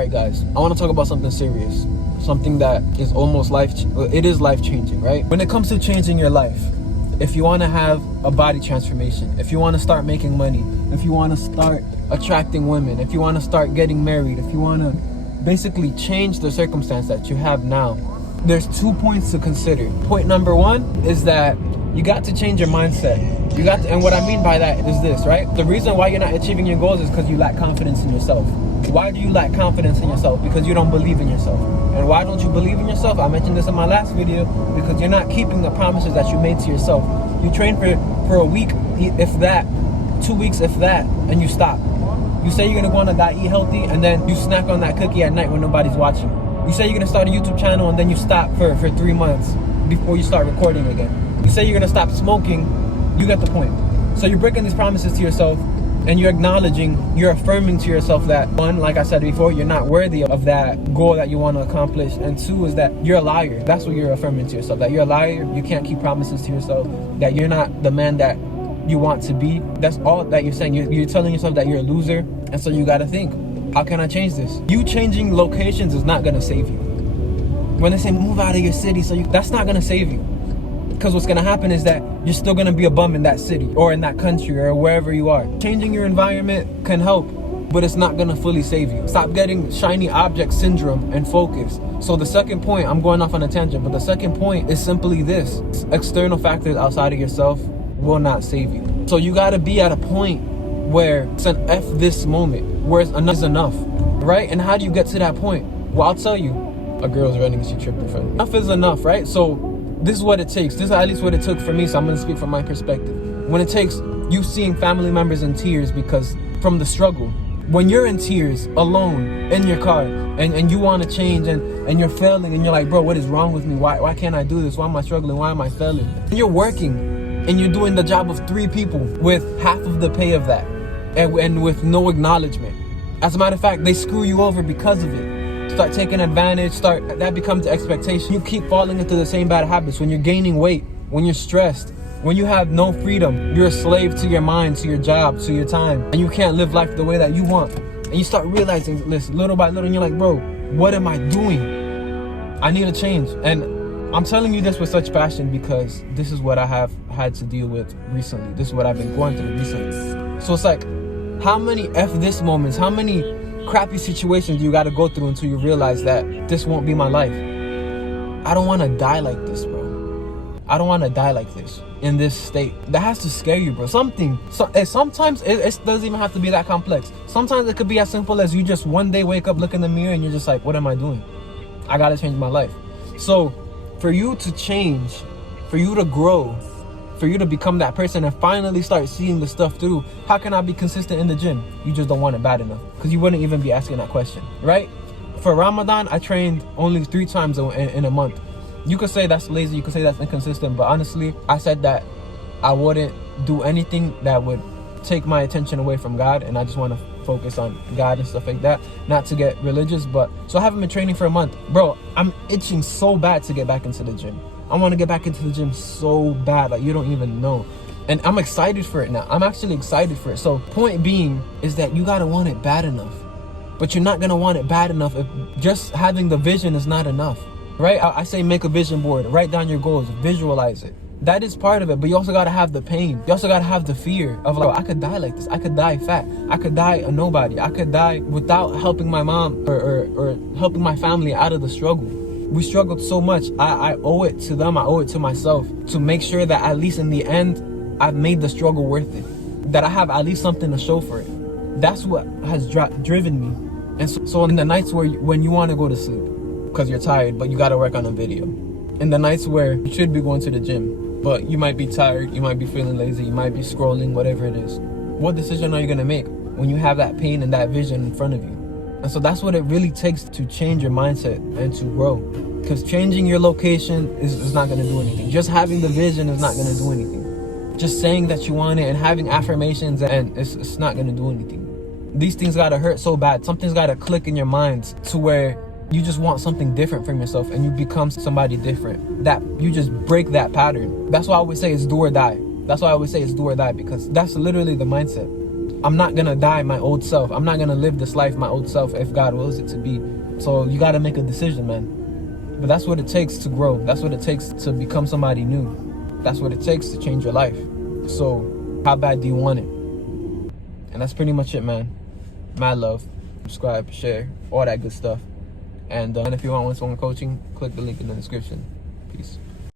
Alright guys, I want to talk about something serious. Something that is almost life-changing, right? When it comes to changing your life, if you want to have a body transformation, if you want to start making money, if you want to start attracting women, if you want to start getting married, if you want to basically change the circumstance that you have now, there's 2 points to consider. Point number one is that you got to change your mindset. And what I mean by that is this, right? The reason why you're not achieving your goals is because you lack confidence in yourself. Why do you lack confidence in yourself? Because you don't believe in yourself. And why don't you believe in yourself? I mentioned this in my last video. Because you're not keeping the promises that you made to yourself. You train for a week, if that, 2 weeks, if that, and you stop. You say you're gonna go on a diet, eat healthy, and then you snack on that cookie at night when nobody's watching. You say you're gonna start a YouTube channel, and then you stop for 3 months before you start recording again. You say you're gonna stop smoking. You get the point. So you're breaking these promises to yourself, and you're affirming to yourself that, one, like I said before, you're not worthy of that goal that you want to accomplish, and two is that you're a liar. That's what you're affirming to yourself, that you're a liar, you can't keep promises to yourself, that you're not the man that you want to be. That's all that you're saying. You're telling yourself that you're a loser, and so you got to think, how can I change this? You changing locations is not going to save you. When they say move out of your city, that's not going to save you. Because what's going to happen is that you're still going to be a bum in that city or in that country or wherever you are. Changing your environment can help, but it's not going to fully save you. Stop getting shiny object syndrome and focus. So the second point, I'm going off on a tangent, but the second point is simply this. External factors outside of yourself will not save you. So you got to be at a point where it's an F this moment, where enough is enough, right? And how do you get to that point? Well, I'll tell you. A girl's running, she tripped in front of me. Enough is enough, right? So this is what it takes. This is at least what it took for me, so I'm going to speak from my perspective. When it takes you seeing family members in tears because from the struggle, when you're in tears, alone, in your car, and you want to change, and you're failing, and you're like, bro, what is wrong with me? Why can't I do this? Why am I struggling? Why am I failing? And you're working, and you're doing the job of 3 people with half of the pay of that, and with no acknowledgement. As a matter of fact, they screw you over because of it. Start taking advantage, that becomes the expectation. You keep falling into the same bad habits. When you're gaining weight, when you're stressed, when you have no freedom, you're a slave to your mind, to your job, to your time, and you can't live life the way that you want. And you start realizing this little by little, and you're like, bro, what am I doing? I need a change. And I'm telling you this with such passion because this is what I have had to deal with recently. This is what I've been going through recently. So it's like, how many F this moments, how many crappy situations you got to go through until you realize that this won't be my life? I don't want to die like this, bro. I don't want to die like this, in this state. That has to scare you, bro. Sometimes it doesn't even have to be that complex. Sometimes it could be as simple as you just one day wake up, look in the mirror, and you're just like, what am I doing? I got to change my life. So for you to change, for you to grow, for you to become that person and finally start seeing the stuff through, how can I be consistent in the gym? You just don't want it bad enough, because you wouldn't even be asking that question, right? For Ramadan, I trained only 3 times in a month. You could say that's lazy, you could say that's inconsistent, but honestly, I said that I wouldn't do anything that would take my attention away from God, and I just want to focus on God and stuff like that, not to get religious. But so I haven't been training for a month. Bro, I'm itching so bad to get back into the gym. I want to get back into the gym so bad, like you don't even know. And I'm excited for it now. I'm actually excited for it. So point being is that you gotta want it bad enough. But you're not gonna want it bad enough if just having the vision is not enough, right? I say make a vision board, write down your goals, visualize it. That is part of it, but you also gotta have the pain. You also gotta have the fear of like, I could die like this. I could die fat. I could die a nobody. I could die without helping my mom or helping my family out of the struggle. We struggled so much. I owe it to them. I owe it to myself to make sure that at least in the end, I've made the struggle worth it. That I have at least something to show for it. That's what has driven me. And so in the nights when you want to go to sleep because you're tired, but you got to work on a video. In the nights where you should be going to the gym, but you might be tired, you might be feeling lazy, you might be scrolling, whatever it is. What decision are you going to make when you have that pain and that vision in front of you? And so that's what it really takes to change your mindset and to grow. Because changing your location is not going to do anything. Just having the vision is not going to do anything. Just saying that you want it and having affirmations, and it's not going to do anything. These things got to hurt so bad. Something's got to click in your minds to where you just want something different from yourself and you become somebody different. That you just break that pattern. That's why I always say it's do or die. That's why I always say it's do or die, because that's literally the mindset. I'm not gonna die my old self. I'm not gonna live this life my old self if God wills it to be. So you gotta make a decision, man. But that's what it takes to grow. That's what it takes to become somebody new. That's what it takes to change your life. So how bad do you want it? And that's pretty much it, man. Mad love. Subscribe, share, all that good stuff. And if you want one-to-one coaching, click the link in the description. Peace.